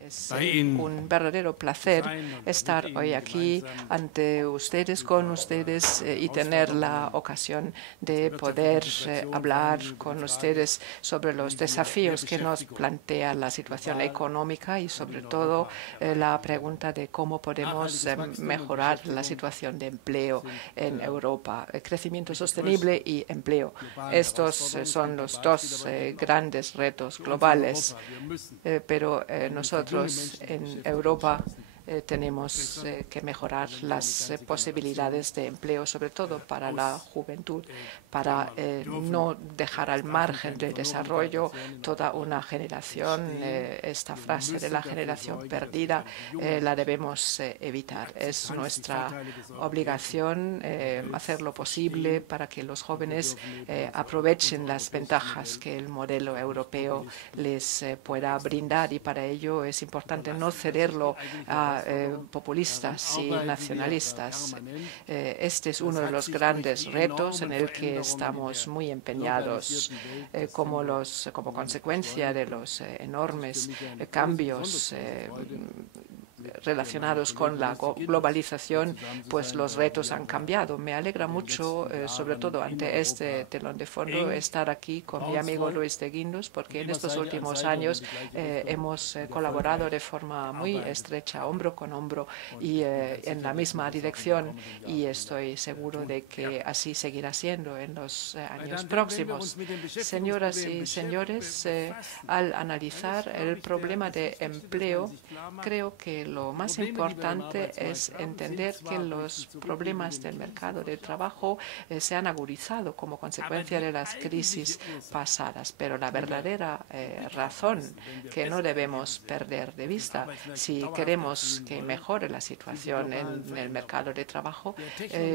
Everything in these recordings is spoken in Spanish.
Es un verdadero placer estar hoy aquí ante ustedes, con ustedes y tener la ocasión de poder hablar con ustedes sobre los desafíos que nos plantea la situación económica y sobre todo la pregunta de cómo podemos mejorar la situación de empleo en Europa. Crecimiento sostenible y empleo. Estos son los dos grandes retos globales, pero nosotros en Europa tenemos que mejorar las posibilidades de empleo, sobre todo para la juventud, para no dejar al margen del desarrollo toda una generación. Esta frase de la generación perdida la debemos evitar. Es nuestra obligación hacer lo posible para que los jóvenes aprovechen las ventajas que el modelo europeo les pueda brindar, y para ello es importante no cederlo a populistas y nacionalistas. Este es uno de los grandes retos en el que estamos muy empeñados como consecuencia de los enormes cambios relacionados con la globalización, pues los retos han cambiado. Me alegra mucho, sobre todo ante este telón de fondo, estar aquí con mi amigo Luis de Guindos, porque en estos últimos años hemos colaborado de forma muy estrecha, hombro con hombro y en la misma dirección, y estoy seguro de que así seguirá siendo en los años próximos. Señoras y señores, al analizar el problema de empleo, creo que lo más importante es entender que los problemas del mercado de trabajo se han agudizado como consecuencia de las crisis pasadas. Pero la verdadera razón que no debemos perder de vista si queremos que mejore la situación en el mercado de trabajo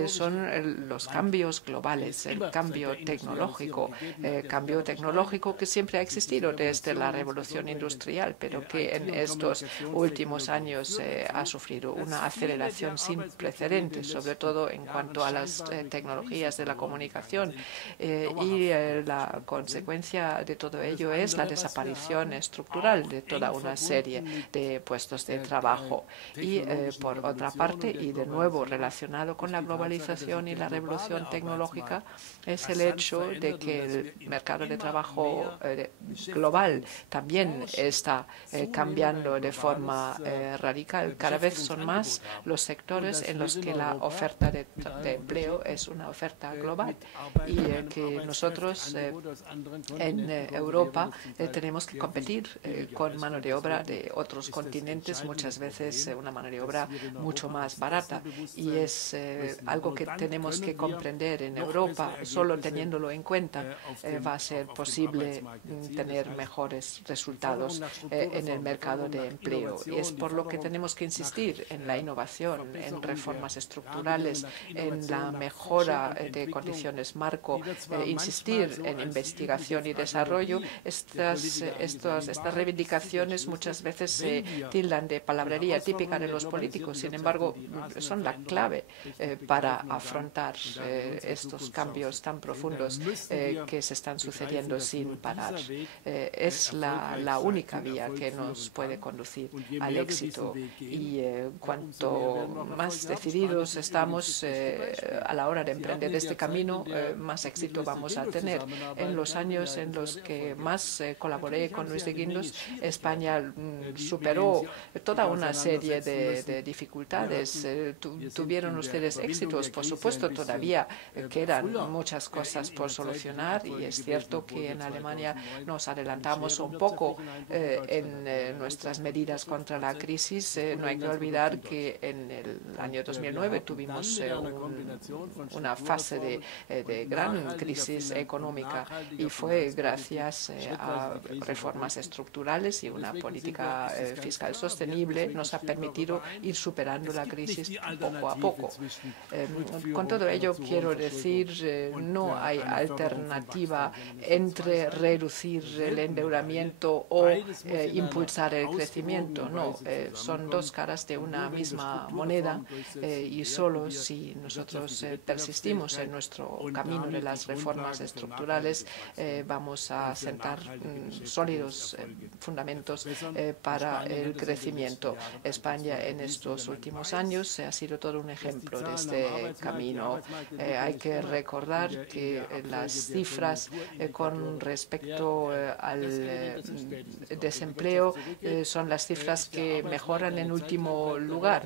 son los cambios globales, el cambio tecnológico que siempre ha existido desde la revolución industrial, pero que en estos últimos años ha sufrido una aceleración sin precedentes, sobre todo en cuanto a las tecnologías de la comunicación. Y la consecuencia de todo ello es la desaparición estructural de toda una serie de puestos de trabajo. Y por otra parte, y de nuevo relacionado con la globalización y la revolución tecnológica, es el hecho de que el mercado de trabajo global también está cambiando de forma radical. Cada vez son más los sectores en los que la oferta de empleo es una oferta global, y que nosotros en Europa tenemos que competir con mano de obra de otros continentes, muchas veces una mano de obra mucho más barata, y es algo que tenemos que comprender en Europa. Solo teniéndolo en cuenta va a ser posible tener mejores resultados en el mercado de empleo, y es por lo que tenemos que insistir en la innovación, en reformas estructurales, en la mejora de condiciones marco, insistir en investigación y desarrollo. Estas reivindicaciones muchas veces se tildan de palabrería típica de los políticos, sin embargo, son la clave para afrontar estos cambios tan profundos que se están sucediendo sin parar. Es la única vía que nos puede conducir al éxito, y cuanto más decididos estamos a la hora de emprender este camino, más éxito vamos a tener. En los años en los que más colaboré con Luis de Guindos, España superó toda una serie de dificultades. Tuvieron ustedes éxitos, por supuesto, todavía quedan muchas cosas por solucionar, y es cierto que en Alemania nos adelantamos un poco en nuestras medidas contra la crisis. No hay que olvidar que en el año 2009 tuvimos una fase de gran crisis económica, y fue gracias a reformas estructurales y una política fiscal sostenible nos ha permitido ir superando la crisis poco a poco. Con todo ello quiero decir, no hay alternativa entre reducir el endeudamiento o impulsar el crecimiento. No, son dos caras de una misma moneda y solo si nosotros persistimos en nuestro camino de las reformas estructurales vamos a sentar sólidos fundamentos para el crecimiento. España en estos últimos años ha sido todo un ejemplo de este camino. Hay que recordar que las cifras con respecto al desempleo son las cifras que mejoran en último lugar.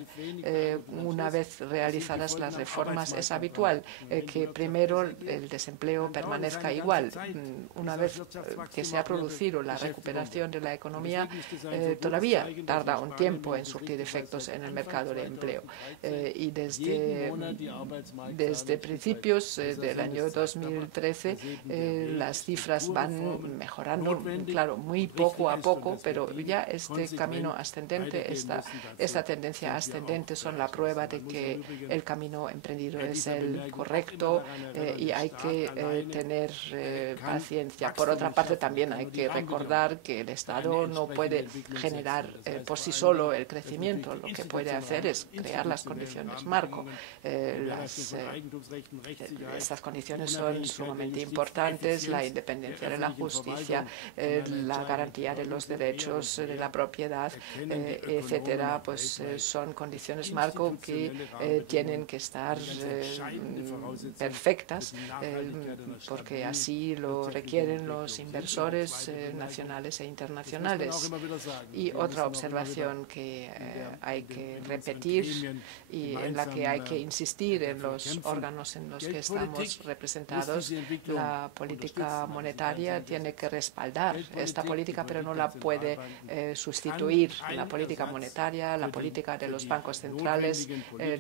Una vez realizadas las reformas es habitual que primero el desempleo permanezca igual. Una vez que se ha producido la recuperación de la economía, todavía tarda un tiempo en surtir efectos en el mercado de empleo. Y desde principios del año 2013 las cifras van mejorando, claro, muy poco a poco, pero ya este camino ascendente, esta tendencia ascendente son la prueba de que el camino emprendido es el correcto y hay que tener paciencia. Por otra parte, también hay que recordar que el Estado no puede generar por sí solo el crecimiento. Lo que puede hacer es crear las condiciones marco. Estas condiciones son sumamente importantes: la independencia de la justicia, la garantía de los derechos de la propiedad, etcétera. Pues son condiciones marco que tienen que estar perfectas porque así lo requieren los inversores nacionales e internacionales. Y otra observación que hay que repetir y en la que hay que insistir en los órganos en los que estamos representados: la política monetaria tiene que respaldar esta política, pero no la puede sustituir. La política monetaria, la política de los bancos centrales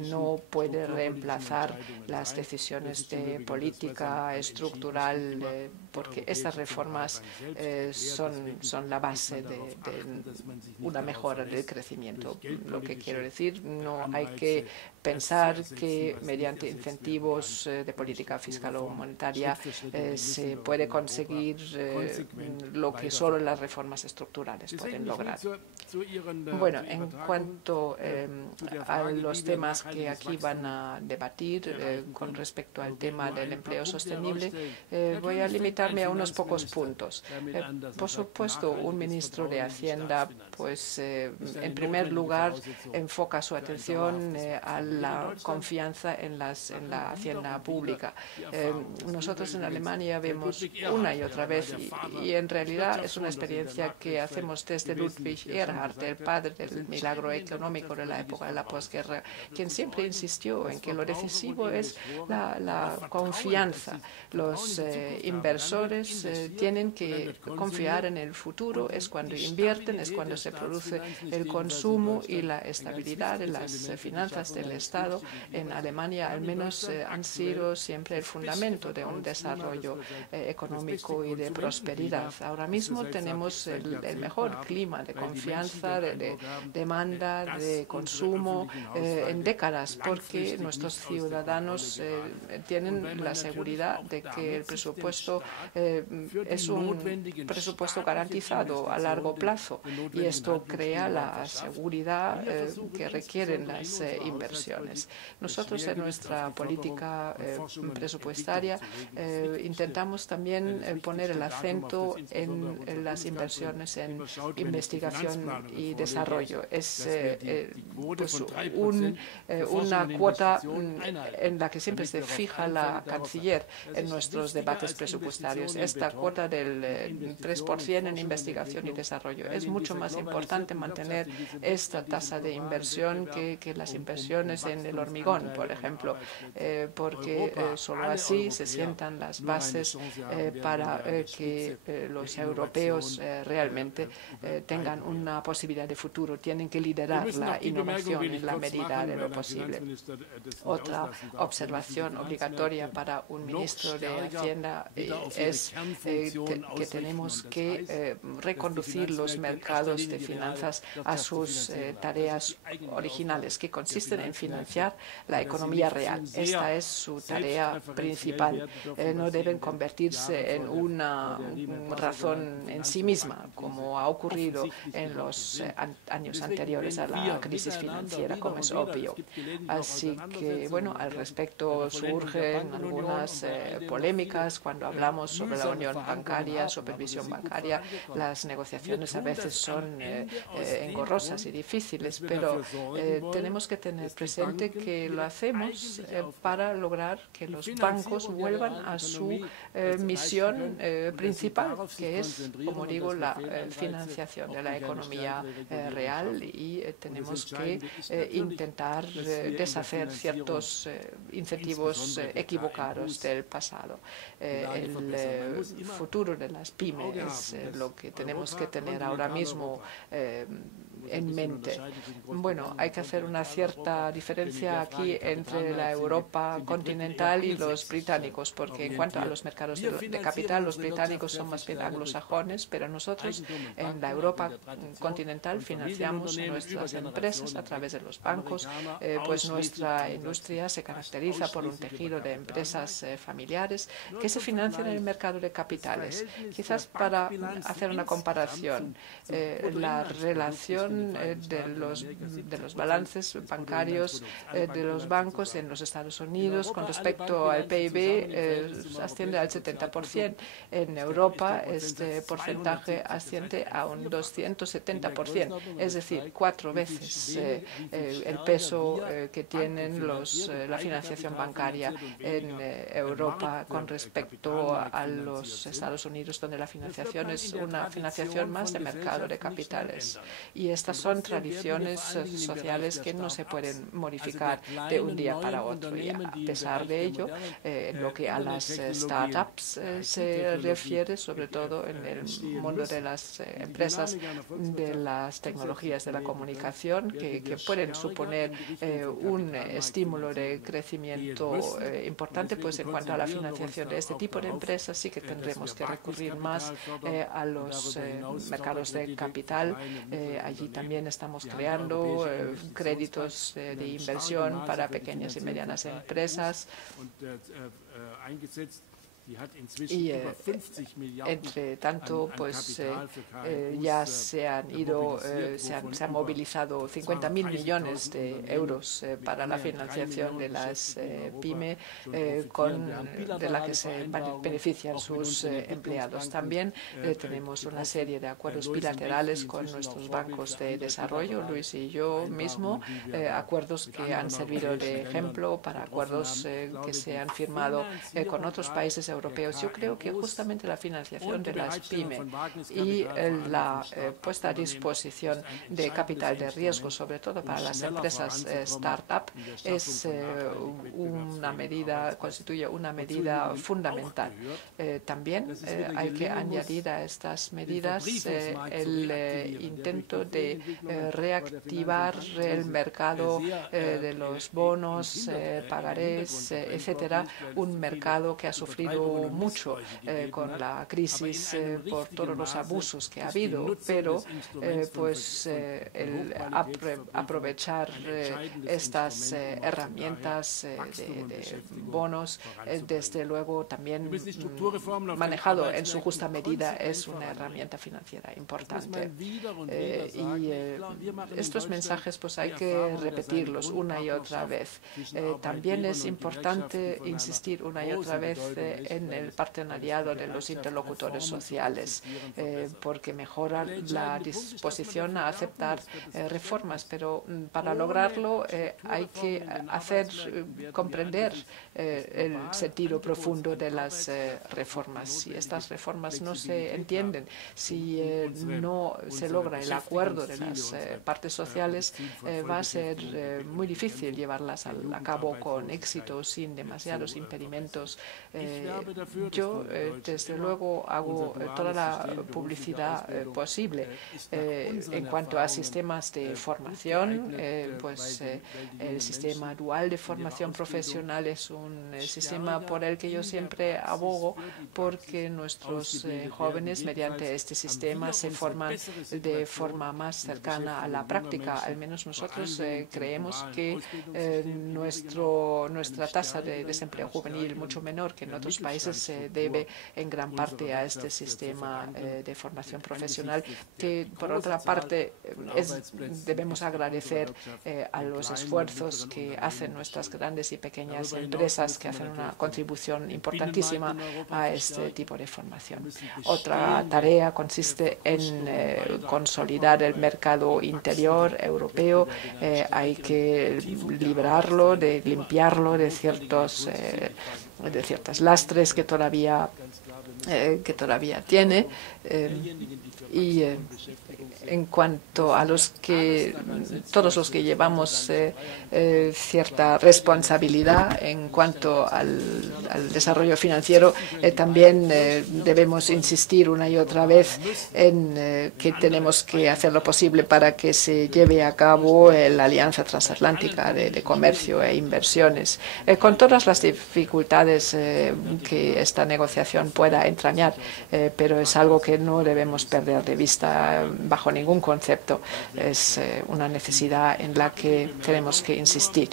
no puede reemplazar las decisiones de política estructural, porque estas reformas son la base de una mejora del crecimiento. Lo que quiero decir, no hay que pensar que mediante incentivos de política fiscal o monetaria se puede conseguir lo que solo las reformas estructurales pueden lograr. Bueno, en cuanto a los temas que aquí van a debatir con respecto al tema del empleo sostenible, voy a limitarme a unos pocos puntos. Por supuesto, un ministro de Hacienda, pues en primer lugar, enfoca su atención a la confianza en la hacienda pública. Nosotros en Alemania vemos una y otra vez, y en realidad es una experiencia que hacemos desde Ludwig Erhard, el padre del milagro económico de la época de la posguerra, quien siempre insistió en que lo decisivo es la confianza. Los inversores tienen que confiar en el futuro, es cuando invierten, es cuando se produce el consumo y la estabilidad de las finanzas del Estado. En Alemania, al menos, han sido siempre el fundamento de un desarrollo económico y de prosperidad. Ahora mismo tenemos el mejor clima de confianza, de demanda, de consumo en décadas, porque nuestros ciudadanos tienen la seguridad de que el presupuesto es un presupuesto garantizado a largo plazo, y esto crea la seguridad que requieren las inversiones. Nosotros en nuestra política presupuestaria intentamos también poner el acento en las inversiones en investigación y desarrollo. Es pues una cuota en la que siempre se fija la canciller en nuestros debates presupuestarios. Esta cuota del 3% en investigación y desarrollo. Es mucho más importante mantener esta tasa de inversión que las inversiones en el hormigón, por ejemplo, porque solo así se sientan las bases para que los europeos realmente tengan una posibilidad de futuro. Tienen que liderar la innovación en la medida de lo posible. Otra observación obligatoria para un ministro de Hacienda es que tenemos que reconducir los mercados de finanzas a sus tareas originales, que consisten en financiar la economía real. Esta es su tarea principal. No deben convertirse en una razón en sí misma, como ha ocurrido en los años anteriores a la crisis financiera, como es obvio. Así que, bueno, al respecto surgen algunas polémicas cuando hablamos sobre la unión bancaria, supervisión bancaria. Las negociaciones a veces son engorrosas y difíciles, pero tenemos que tener presente que lo hacemos para lograr que los bancos vuelvan a su misión principal, que es, como digo, la financiación de la economía real, y tenemos que intentar deshacer ciertos incentivos equivocados del pasado. El futuro de las pymes es lo que tenemos que tener ahora mismo en mente. Bueno, hay que hacer una cierta diferencia aquí entre la Europa continental y los británicos, porque en cuanto a los mercados de capital, los británicos son más bien anglosajones, pero nosotros en la Europa continental financiamos nuestras empresas a través de los bancos, pues nuestra industria se caracteriza por un tejido de empresas familiares que se financian en el mercado de capitales. Quizás para hacer una comparación, la relación de los balances bancarios de los bancos en los Estados Unidos con respecto al PIB asciende al 70%. En Europa este porcentaje asciende a un 270%, es decir, 4 veces el peso que tienen la financiación bancaria en Europa con respecto a los Estados Unidos, donde la financiación es una financiación más de mercado de capitales. Y estas son tradiciones sociales que no se pueden modificar de un día para otro. Y a pesar de ello, en lo que a las startups se refiere, sobre todo en el mundo de las empresas de las tecnologías de la comunicación, que pueden suponer un estímulo de crecimiento importante, pues en cuanto a la financiación de este tipo de empresas sí que tendremos que recurrir más a los mercados de capital. Allí también estamos creando créditos de inversión para pequeñas y medianas empresas. Y entre tanto, pues ya se han movilizado 50.000 millones de euros para la financiación de las pyme, de la que se benefician sus empleados. También tenemos una serie de acuerdos bilaterales con nuestros bancos de desarrollo, Luis y yo mismo, acuerdos que han servido de ejemplo para acuerdos que se han firmado con otros países europeos. Yo creo que justamente la financiación de las pymes y la puesta a disposición de capital de riesgo, sobre todo para las empresas startup, constituye una medida fundamental. También hay que añadir a estas medidas el intento de reactivar el mercado de los bonos, pagarés, etcétera, un mercado que ha sufrido mucho con la crisis por todos los abusos que ha habido, pero el aprovechar estas herramientas de bonos, desde luego también manejado en su justa medida, es una herramienta financiera importante. Y estos mensajes pues hay que repetirlos una y otra vez. También es importante insistir una y otra vez en el partenariado de los interlocutores sociales, porque mejora la disposición a aceptar reformas, pero para lograrlo hay que hacer comprender el sentido profundo de las reformas. Si estas reformas no se entienden, si no se logra el acuerdo de las partes sociales, va a ser muy difícil llevarlas a cabo con éxito, sin demasiados impedimentos. Yo, desde luego, hago toda la publicidad posible. En cuanto a sistemas de formación, el sistema dual de formación profesional es un sistema por el que yo siempre abogo, porque nuestros jóvenes, mediante este sistema, se forman de forma más cercana a la práctica. Al menos nosotros creemos que nuestra tasa de desempleo juvenil, mucho menor que en otros países se debe en gran parte a este sistema de formación profesional, que por otra parte debemos agradecer a los esfuerzos que hacen nuestras grandes y pequeñas empresas, que hacen una contribución importantísima a este tipo de formación. Otra tarea consiste en consolidar el mercado interior europeo. Hay que librarlo, de limpiarlo de ciertas lastres que todavía tiene. Y en cuanto a todos los que llevamos cierta responsabilidad en cuanto al desarrollo financiero, también debemos insistir una y otra vez en que tenemos que hacer lo posible para que se lleve a cabo la Alianza Transatlántica de Comercio e Inversiones, con todas las dificultades que esta negociación pueda entrañar, pero es algo que no debemos perder de vista bajo ningún concepto. Es una necesidad en la que tenemos que insistir.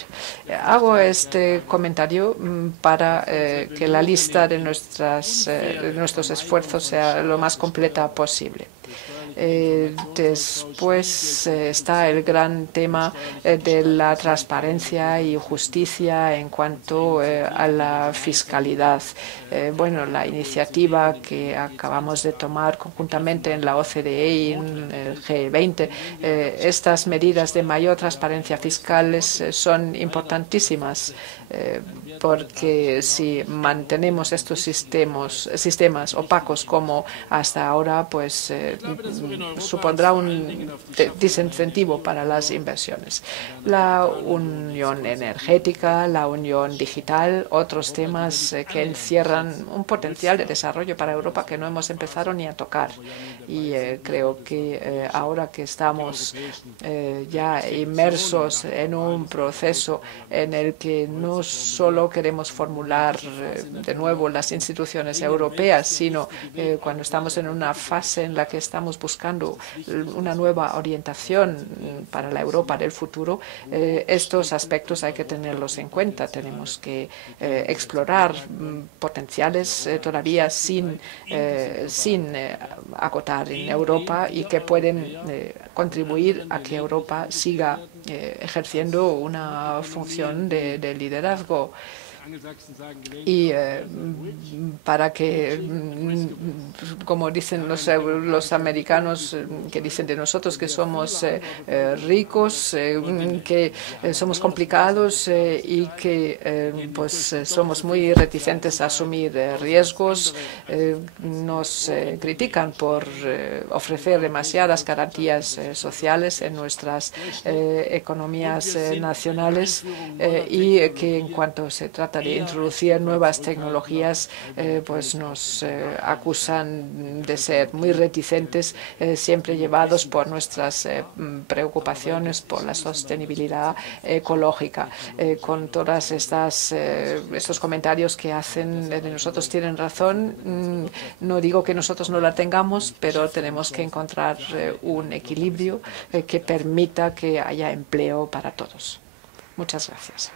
Hago este comentario para que la lista de nuestros esfuerzos sea lo más completa posible. Después está el gran tema de la transparencia y justicia en cuanto a la fiscalidad. Bueno, la iniciativa que acabamos de tomar conjuntamente en la OCDE y en el G20, estas medidas de mayor transparencia fiscal son importantísimas, porque si mantenemos estos sistemas opacos como hasta ahora, pues supondrá un desincentivo para las inversiones. La unión energética, la unión digital, otros temas que encierran un potencial de desarrollo para Europa que no hemos empezado ni a tocar. Y creo que ahora que estamos ya inmersos en un proceso en el que no solo queremos formular de nuevo las instituciones europeas, sino cuando estamos en una fase en la que estamos buscando una nueva orientación para la Europa del futuro, estos aspectos hay que tenerlos en cuenta. Tenemos que explorar potenciales todavía sin agotar en Europa y que pueden contribuir a que Europa siga ejerciendo una función de liderazgo. Y para que, como dicen los americanos, que dicen de nosotros que somos ricos, que somos complicados y que pues somos muy reticentes a asumir riesgos, nos critican por ofrecer demasiadas garantías sociales en nuestras economías nacionales, y que en cuanto se trata de introducir nuevas tecnologías, pues nos acusan de ser muy reticentes, siempre llevados por nuestras preocupaciones por la sostenibilidad ecológica. Con todas estos comentarios que hacen de nosotros, tienen razón. No digo que nosotros no la tengamos, pero tenemos que encontrar un equilibrio que permita que haya empleo para todos. Muchas gracias.